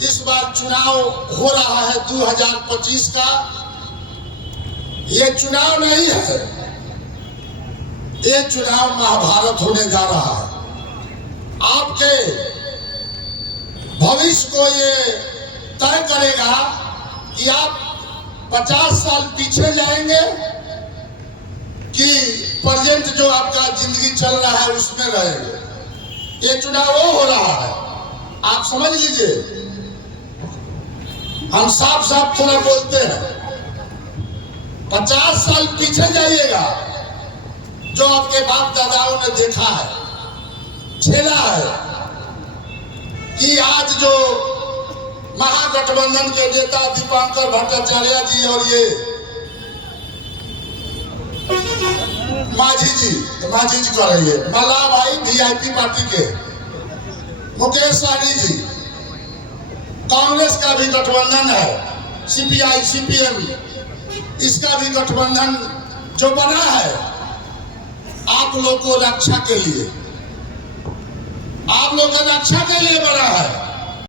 इस बार चुनाव हो रहा है 2025 का। ये चुनाव नहीं है, ये चुनाव महाभारत होने जा रहा है। आपके भविष्य को ये तय करेगा कि आप 50 साल पीछे जाएंगे कि प्रेजेंट जो आपका जिंदगी चल रहा है उसमें रहेंगे। ये चुनाव वो हो रहा है, आप समझ लीजिए। हम साफ साफ थोड़ा बोलते हैं, 50 साल पीछे जाइएगा, जो आपके बाप दादाओं ने देखा है, झेला है, कि आज जो महागठबंधन के नेता दीपांकर भट्टाचार्य जी और ये माझी जी कर रही है, मल्ला भाई वीआईपी पार्टी के मुकेश सहनी जी, कांग्रेस का भी गठबंधन है, सीपीआई सीपीएम, इसका भी गठबंधन जो बना है आप लोग को रक्षा के लिए, आप लोग की रक्षा के लिए बना है।